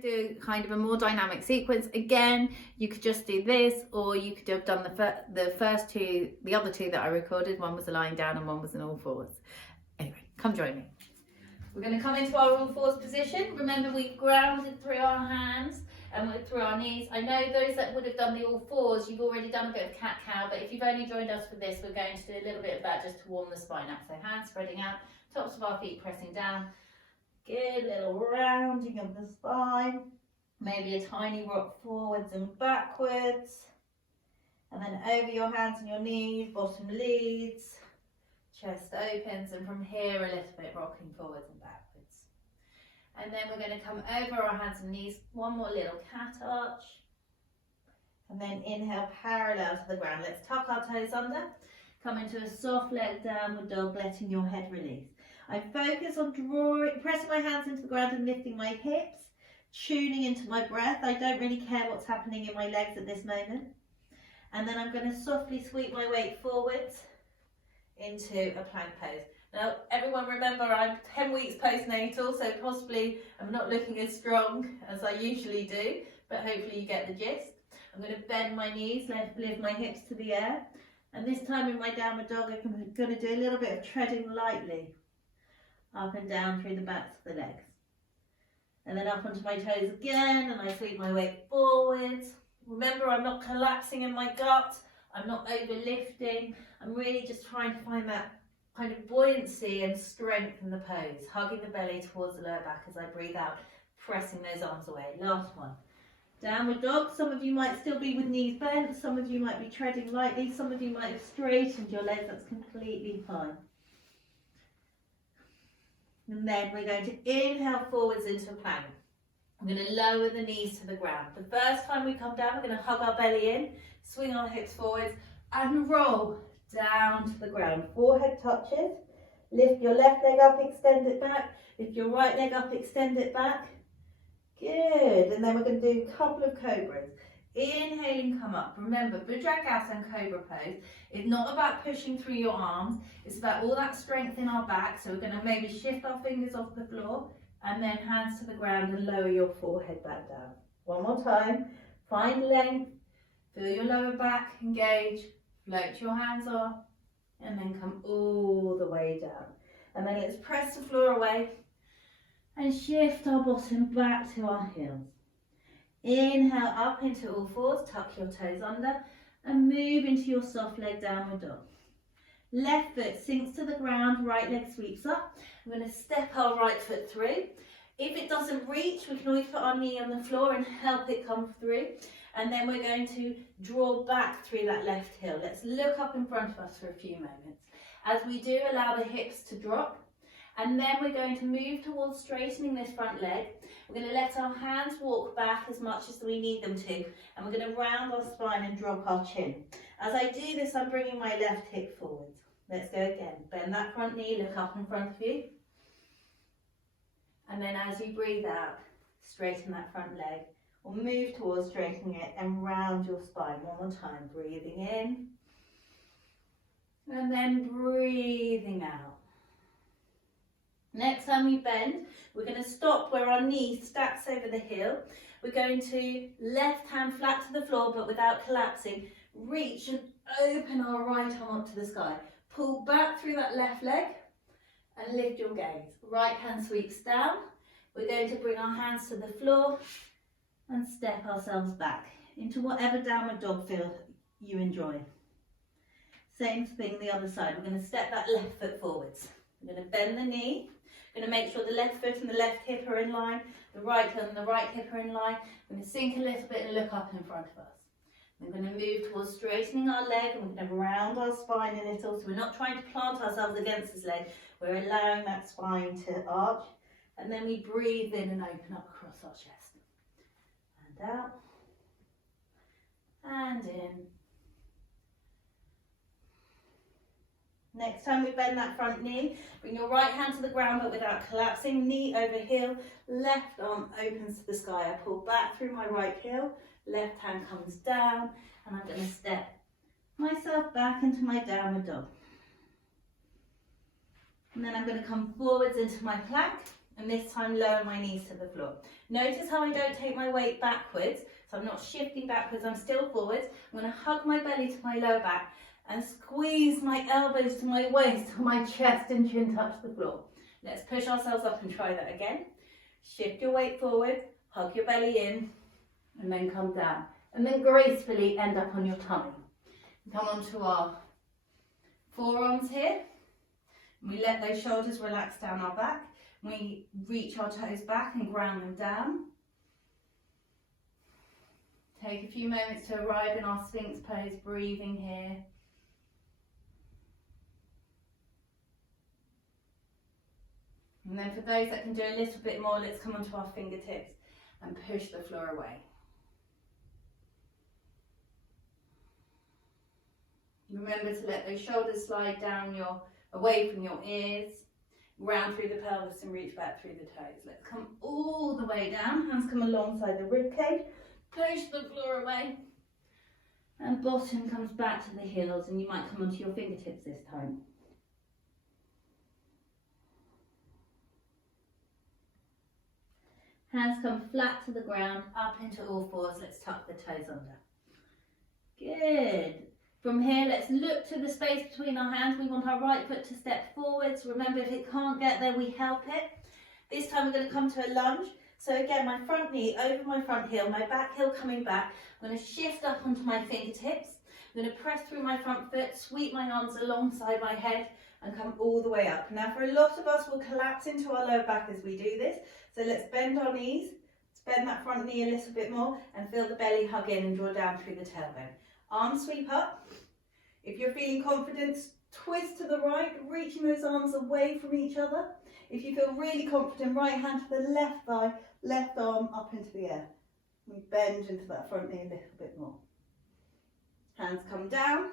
going to do kind of a more dynamic sequence. Again, you could just do this, or you could have done the first two, the other two that I recorded. One was a lying down and one was an all fours. Anyway, come join me. We're going to come into our all fours position. Remember, we've grounded through our hands and through our knees. I know those that would have done the all fours, you've already done a bit of cat-cow, but if you've only joined us for this, we're going to do a little bit of that just to warm the spine up. So hands spreading out, tops of our feet pressing down. Good little rounding of the spine. Maybe a tiny rock forwards and backwards. And then over your hands and your knees, bottom leads. Chest opens, and from here a little bit rocking forwards and backwards. And then we're going to come over our hands and knees, one more little cat arch. And then inhale, parallel to the ground. Let's tuck our toes under. Come into a soft leg downward dog, letting your head release. I focus on pressing my hands into the ground and lifting my hips, tuning into my breath. I don't really care what's happening in my legs at this moment. And then I'm going to softly sweep my weight forwards into a plank pose. Now, everyone remember, I'm 10 weeks postnatal, so possibly I'm not looking as strong as I usually do, but hopefully you get the gist. I'm going to bend my knees, lift my hips to the air, and this time in my downward dog, I'm going to do a little bit of treading lightly up and down through the backs of the legs. And then up onto my toes again, and I sweep my weight forwards. Remember, I'm not collapsing in my gut, I'm not overlifting. I'm really just trying to find that kind of buoyancy and strength in the pose, hugging the belly towards the lower back as I breathe out, pressing those arms away. Last one. Downward dog. Some of you might still be with knees bent, some of you might be treading lightly, some of you might have straightened your legs. That's completely fine. And then we're going to inhale forwards into a plank. I'm going to lower the knees to the ground. The first time we come down, we're going to hug our belly in, swing our hips forwards, and roll down to the ground. Forehead touches. Lift your left leg up, extend it back. Lift your right leg up, extend it back. Good. And then we're going to do a couple of cobras. Inhaling, come up. Remember, Bhujangasana cobra pose is not about pushing through your arms. It's about all that strength in our back. So we're going to maybe shift our fingers off the floor and then hands to the ground and lower your forehead back down. One more time. Find length. Feel your lower back engage. Float your hands off and then come all the way down. And then let's press the floor away and shift our bottom back to our heels. Inhale up into all fours, tuck your toes under and move into your soft leg downward dog. Left foot sinks to the ground, right leg sweeps up. I'm going to step our right foot through. If it doesn't reach, we can always put our knee on the floor and help it come through. And then we're going to draw back through that left heel. Let's look up in front of us for a few moments. As we do, allow the hips to drop. And then we're going to move towards straightening this front leg. We're going to let our hands walk back as much as we need them to. And we're going to round our spine and drop our chin. As I do this, I'm bringing my left hip forwards. Let's go again. Bend that front knee, look up in front of you. And then as you breathe out, straighten that front leg. Or move towards straightening it and round your spine. One more time, breathing in. And then breathing out. Next time we bend, we're going to stop where our knee stacks over the heel. We're going to left hand flat to the floor, but without collapsing. Reach and open our right arm up to the sky. Pull back through that left leg and lift your gaze. Right hand sweeps down. We're going to bring our hands to the floor and step ourselves back into whatever downward dog feel you enjoy. Same thing the other side. We're going to step that left foot forwards. We're going to bend the knee. We're going to make sure the left foot and the left hip are in line. The right and the right hip are in line. We're going to sink a little bit and look up in front of us. We're going to move towards straightening our leg, and we're going to round our spine a little. So we're not trying to plant ourselves against this leg. We're allowing that spine to arch. And then we breathe in and open up across our chest. And out. And in. Next time we bend that front knee, bring your right hand to the ground but without collapsing. Knee over heel, left arm opens to the sky. I pull back through my right heel, left hand comes down, and I'm going to step myself back into my downward dog. And then I'm going to come forwards into my plank, and this time lower my knees to the floor. Notice how I don't take my weight backwards, so I'm not shifting backwards, I'm still forwards. I'm going to hug my belly to my lower back and squeeze my elbows to my waist till my chest and chin touch the floor. Let's push ourselves up and try that again. Shift your weight forward, hug your belly in, and then come down. And then gracefully end up on your tummy. Come onto our forearms here. We let those shoulders relax down our back. We reach our toes back and ground them down. Take a few moments to arrive in our Sphinx pose, breathing here. And then for those that can do a little bit more, let's come onto our fingertips and push the floor away. Remember to let those shoulders slide down away from your ears, round through the pelvis and reach back through the toes. Let's come all the way down, hands come alongside the rib cage, push the floor away, and bottom comes back to the heels, and you might come onto your fingertips this time. Hands come flat to the ground, up into all fours. Let's tuck the toes under. Good. From here, let's look to the space between our hands. We want our right foot to step forwards. Remember, if it can't get there, we help it. This time we're going to come to a lunge. So again, my front knee over my front heel, my back heel coming back. I'm going to shift up onto my fingertips. I'm going to press through my front foot, sweep my arms alongside my head and come all the way up. Now for a lot of us, we'll collapse into our lower back as we do this. So let's bend our knees, bend that front knee a little bit more and feel the belly hug in and draw down through the tailbone. Arms sweep up. If you're feeling confident, twist to the right, reaching those arms away from each other. If you feel really confident, right hand to the left thigh, left arm up into the air. We bend into that front knee a little bit more. Hands come down.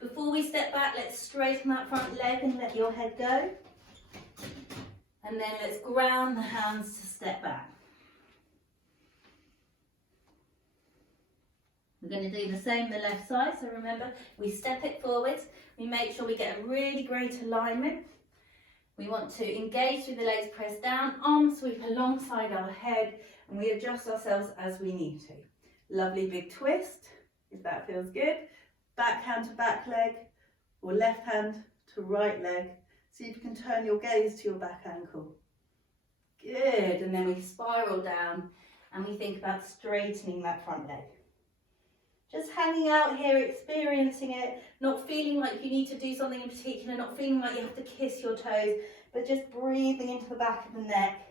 Before we step back, let's straighten that front leg and let your head go. And then let's ground the hands to step back. We're going to do the same the left side. So remember, we step it forwards. We make sure we get a really great alignment. We want to engage through the legs, press down, arms sweep alongside our head, and we adjust ourselves as we need to. Lovely big twist, if that feels good. Back hand to back leg, or left hand to right leg. See if you can turn your gaze to your back ankle. Good, and then we spiral down and we think about straightening that front leg. Just hanging out here, experiencing it, not feeling like you need to do something in particular, not feeling like you have to kiss your toes, but just breathing into the back of the neck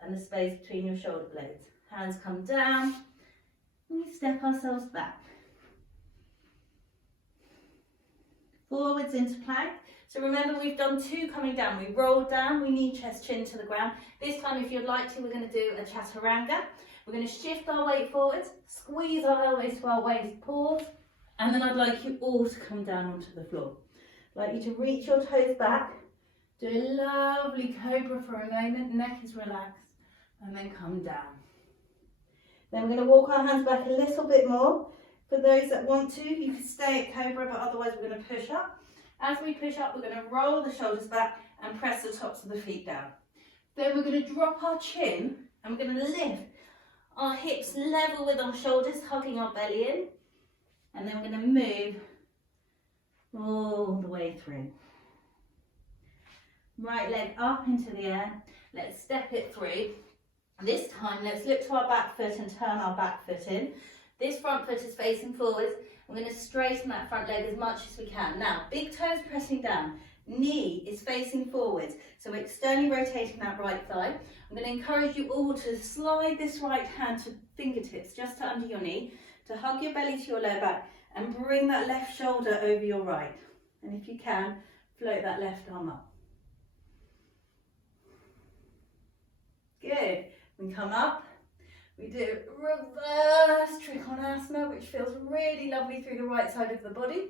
and the space between your shoulder blades. Hands come down, and we step ourselves back. Forwards into plank. So remember, we've done two coming down. We roll down, we knee, chest, chin to the ground. This time, if you'd like to, we're going to do a chaturanga. We're going to shift our weight forwards, squeeze our elbows to our waist, pause, and then I'd like you all to come down onto the floor. I'd like you to reach your toes back, do a lovely cobra for a moment, neck is relaxed, and then come down. Then we're going to walk our hands back a little bit more. For those that want to, you can stay at cobra, but otherwise we're going to push up. As we push up, we're going to roll the shoulders back and press the tops of the feet down. Then we're going to drop our chin and we're going to lift our hips level with our shoulders, hugging our belly in. And then we're going to move all the way through. Right leg up into the air. Let's step it through. This time, let's look to our back foot and turn our back foot in. This front foot is facing forwards. We're going to straighten that front leg as much as we can. Now, big toes pressing down. Knee is facing forwards. So we're externally rotating that right thigh. I'm going to encourage you all to slide this right hand to fingertips, just to under your knee, to hug your belly to your lower back and bring that left shoulder over your right. And if you can, float that left arm up. Good. We come up. We do reverse trikonasana, which feels really lovely through the right side of the body.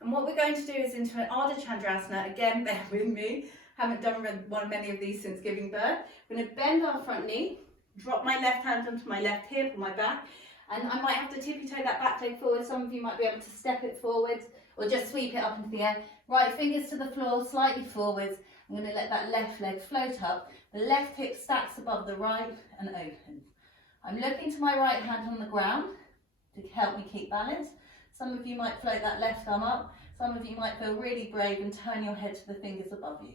And what we're going to do is into an Ardha Chandrasana. Again, bear with me. Haven't done many of these since giving birth. We're going to bend our front knee, drop my left hand onto my left hip or my back, and I might have to tippy toe that back leg forward. Some of you might be able to step it forwards or just sweep it up into the air. Right fingers to the floor, slightly forwards. I'm going to let that left leg float up. The left hip stacks above the right and opens. I'm looking to my right hand on the ground to help me keep balance. Some of you might float that left arm up. Some of you might feel really brave and turn your head to the fingers above you.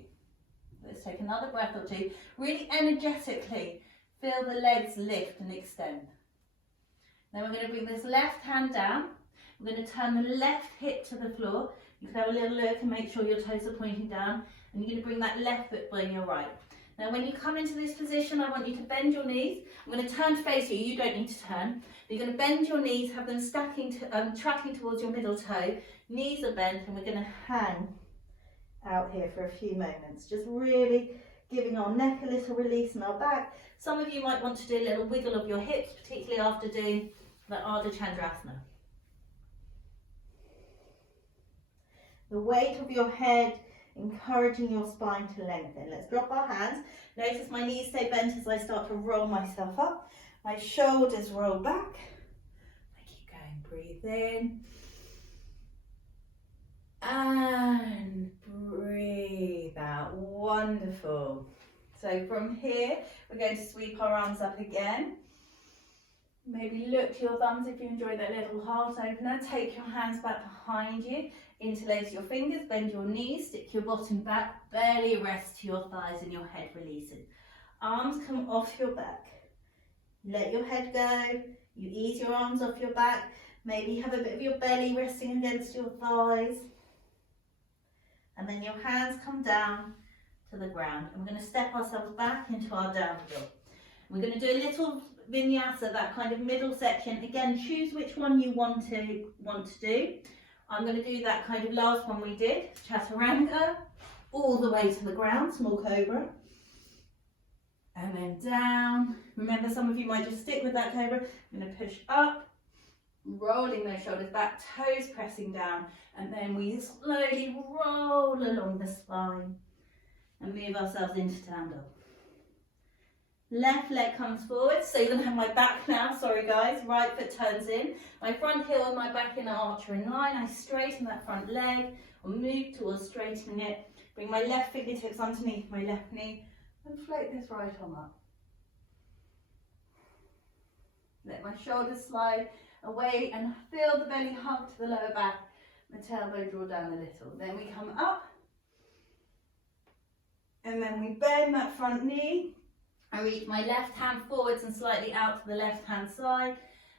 Let's take another breath or two. Really energetically feel the legs lift and extend. Then we're going to bring this left hand down. We're going to turn the left hip to the floor. You can have a little look and make sure your toes are pointing down. And you're going to bring that left foot behind your right. Now when you come into this position, I want you to bend your knees. I'm going to turn to face you. You don't need to turn. You're going to bend your knees, have them tracking towards your middle toe. Knees are bent, and we're going to hang out here for a few moments. Just really giving our neck a little release and our back. Some of you might want to do a little wiggle of your hips, particularly after doing the Ardha Chandrasana. The weight of your head encouraging your spine to lengthen. Let's drop our hands. Notice my knees stay bent as I start to roll myself up. My shoulders roll back. I keep going. Breathe in. And breathe out. Wonderful. So from here, we're going to sweep our arms up again. Maybe look to your thumbs if you enjoy that little heart opener. Take your hands back behind you. Interlace your fingers, bend your knees, stick your bottom back, barely rest to your thighs and your head releases. Arms come off your back. Let your head go. You ease your arms off your back. Maybe have a bit of your belly resting against your thighs. And then your hands come down to the ground. And we're going to step ourselves back into our downward dog. We're going to do a little vinyasa, that kind of middle section. Again, choose which one you want to do. I'm going to do that kind of last one we did, chaturanga, all the way to the ground, small cobra. And then down. Remember, some of you might just stick with that cobra. I'm going to push up, rolling those shoulders back, toes pressing down. And then we slowly roll along the spine and move ourselves into down dog. Left leg comes forward, so you're going to have my back now, sorry guys, right foot turns in. My front heel and my back in an arch are in line. I straighten that front leg, or move towards straightening it. Bring my left fingertips underneath my left knee and float this right arm up. Let my shoulders slide away and feel the belly hug to the lower back. My tailbone draw down a little. Then we come up and then we bend that front knee. I reach my left hand forwards and slightly out to the left hand side,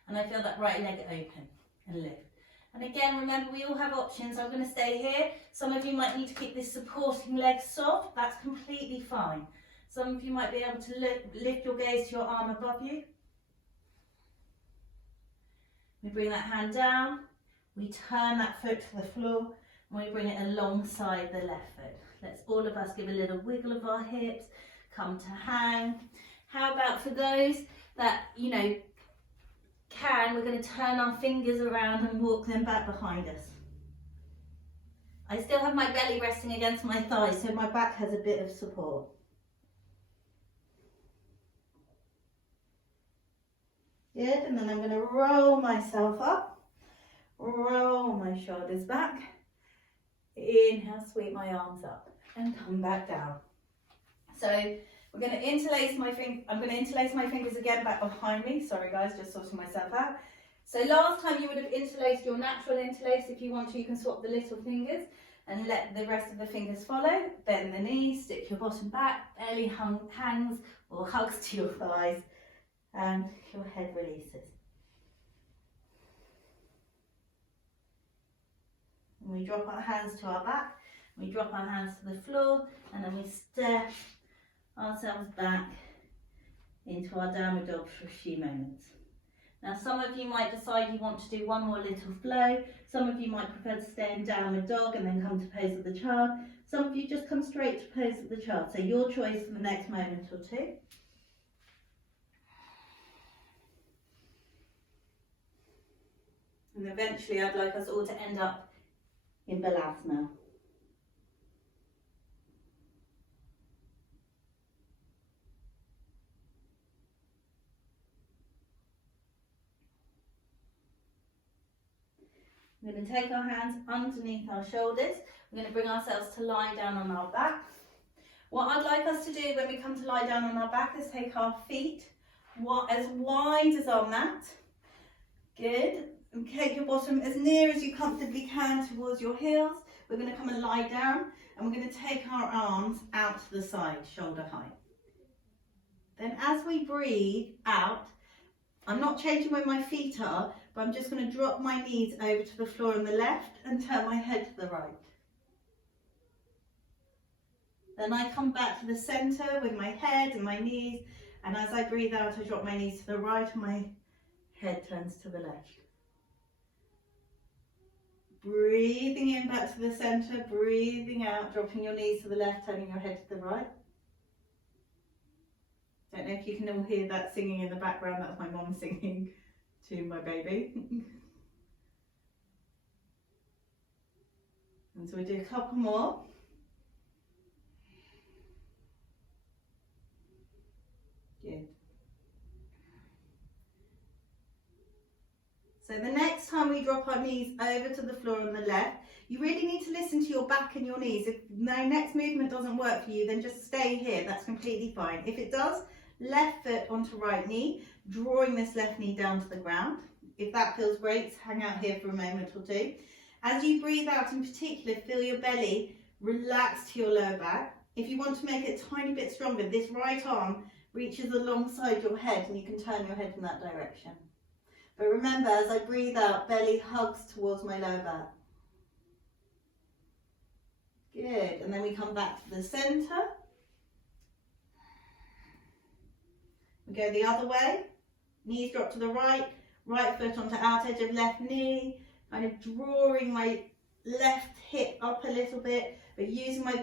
and I feel that right leg open and lift. And again, remember, we all have options. I'm going to stay here. Some of you might need to keep this supporting leg soft. That's completely fine. Some of you might be able to lift your gaze to your arm above you. We bring that hand down. We turn that foot to the floor, and we bring it alongside the left foot. Let's all of us give a little wiggle of our hips. Come to hang. How about for those that, you know, we're going to turn our fingers around and walk them back behind us. I still have my belly resting against my thighs, so my back has a bit of support. Good, and then I'm going to roll myself up, roll my shoulders back, inhale, sweep my arms up and come back down. So we're going to interlace my I'm going to interlace my fingers again back behind me. Sorry guys, just sorting myself out. So last time you would have interlaced your natural interlace. If you want to, you can swap the little fingers and let the rest of the fingers follow. Bend the knees, stick your bottom back, belly hangs or hugs to your thighs, and your head releases. And we drop our hands to our back, we drop our hands to the floor, and then we step ourselves back into our downward dog for a few moments. Now some of you might decide you want to do one more little flow. Some of you might prefer to stay in downward dog and then come to pose of the child. Some of you just come straight to pose of the child. So your choice for the next moment or two. And eventually I'd like us all to end up in Balasana. We're going to take our hands underneath our shoulders. We're going to bring ourselves to lie down on our back. What I'd like us to do when we come to lie down on our back is take our feet as wide as our mat. Good. And take your bottom as near as you comfortably can towards your heels. We're going to come and lie down, and we're going to take our arms out to the side, shoulder height. Then as we breathe out, I'm not changing where my feet are, but I'm just going to drop my knees over to the floor on the left and turn my head to the right. Then I come back to the centre with my head and my knees, and as I breathe out, I drop my knees to the right and my head turns to the left. Breathing in back to the centre, breathing out, dropping your knees to the left, turning your head to the right. Don't know if you can all hear that singing in the background. That's my mum singing to my baby. And so we do a couple more. Good. So the next time we drop our knees over to the floor on the left, you really need to listen to your back and your knees. If the next movement doesn't work for you, then just stay here. That's completely fine. If it does, left foot onto right knee, drawing this left knee down to the ground. If that feels great, hang out here for a moment or two. As you breathe out in particular, feel your belly relax to your lower back. If you want to make it a tiny bit stronger, this right arm reaches alongside your head and you can turn your head in that direction. But remember, as I breathe out, belly hugs towards my lower back. Good, and then we come back to the centre. We go the other way, knees drop to the right, right foot onto out edge of left knee, kind of drawing my left hip up a little bit, but using my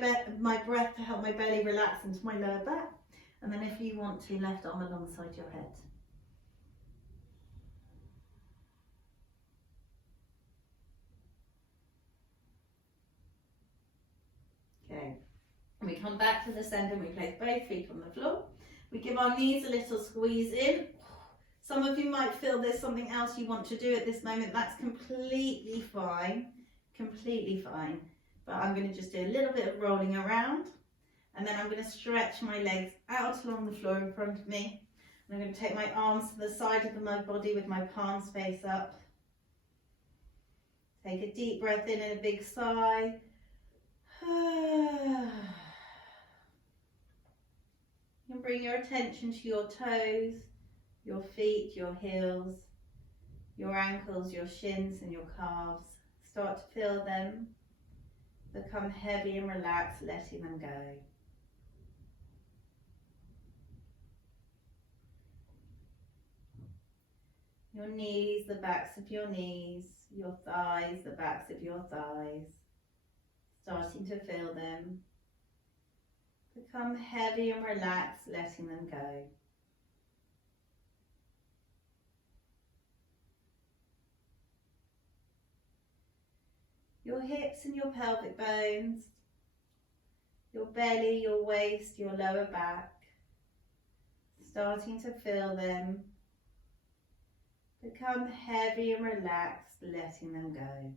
breath to help my belly relax into my lower back. And then if you want to, left arm alongside your head. Okay, and we come back to the centre and we place both feet on the floor. We give our knees a little squeeze in. Some of you might feel there's something else you want to do at this moment. That's completely fine, completely fine. But I'm going to just do a little bit of rolling around, and then I'm going to stretch my legs out along the floor in front of me. And I'm going to take my arms to the side of my body with my palms face up. Take a deep breath in and a big sigh. And bring your attention to your toes, your feet, your heels, your ankles, your shins and your calves. Start to feel them become heavy and relaxed, letting them go. Your knees, the backs of your knees, your thighs, the backs of your thighs. Starting to feel them become heavy and relaxed, letting them go. Your hips and your pelvic bones, your belly, your waist, your lower back, starting to feel them become heavy and relaxed, letting them go.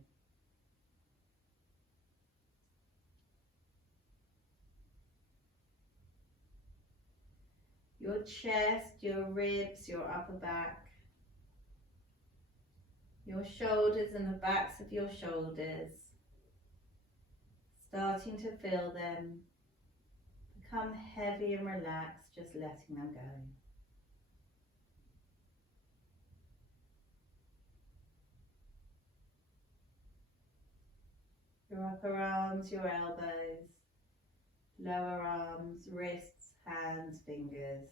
Your chest, your ribs, your upper back, your shoulders and the backs of your shoulders, starting to feel them become heavy and relaxed, just letting them go. Your upper arms, your elbows, lower arms, wrists, hands, fingers,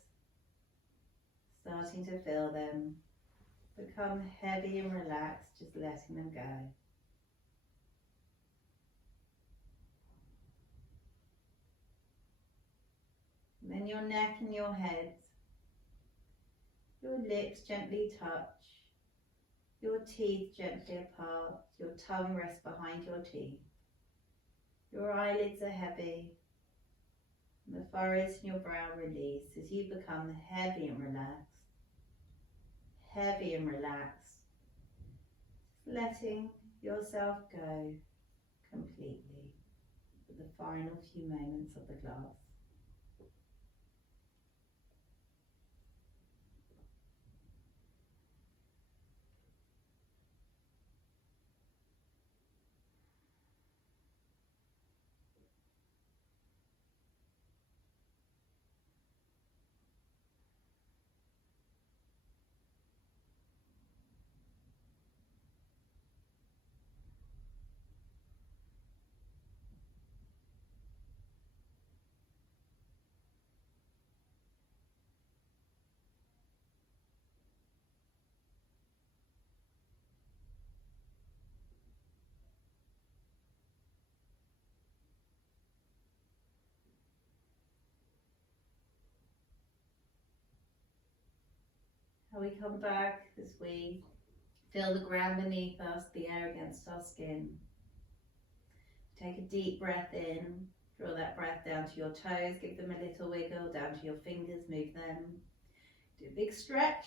starting to feel them become heavy and relaxed, just letting them go. And then your neck and your head, your lips gently touch, your teeth gently apart, your tongue rests behind your teeth. Your eyelids are heavy, and the furrows in your brow release as you become heavy and relaxed. Heavy and relaxed, letting yourself go completely for the final few moments of the class. how we come back as we feel the ground beneath us, the air against our skin. Take a deep breath in, draw that breath down to your toes, give them a little wiggle, down to your fingers, move them. Do a big stretch.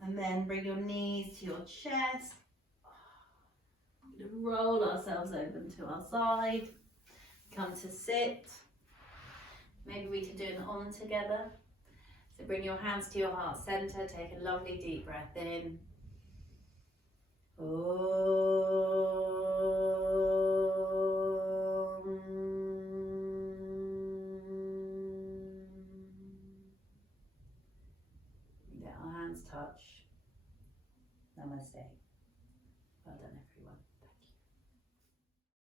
And then bring your knees to your chest. Roll ourselves over to our side. Come to sit. Maybe we can do an on together. So bring your hands to your heart center. Take a lovely deep breath in. Let our hands touch. Namaste. Well done.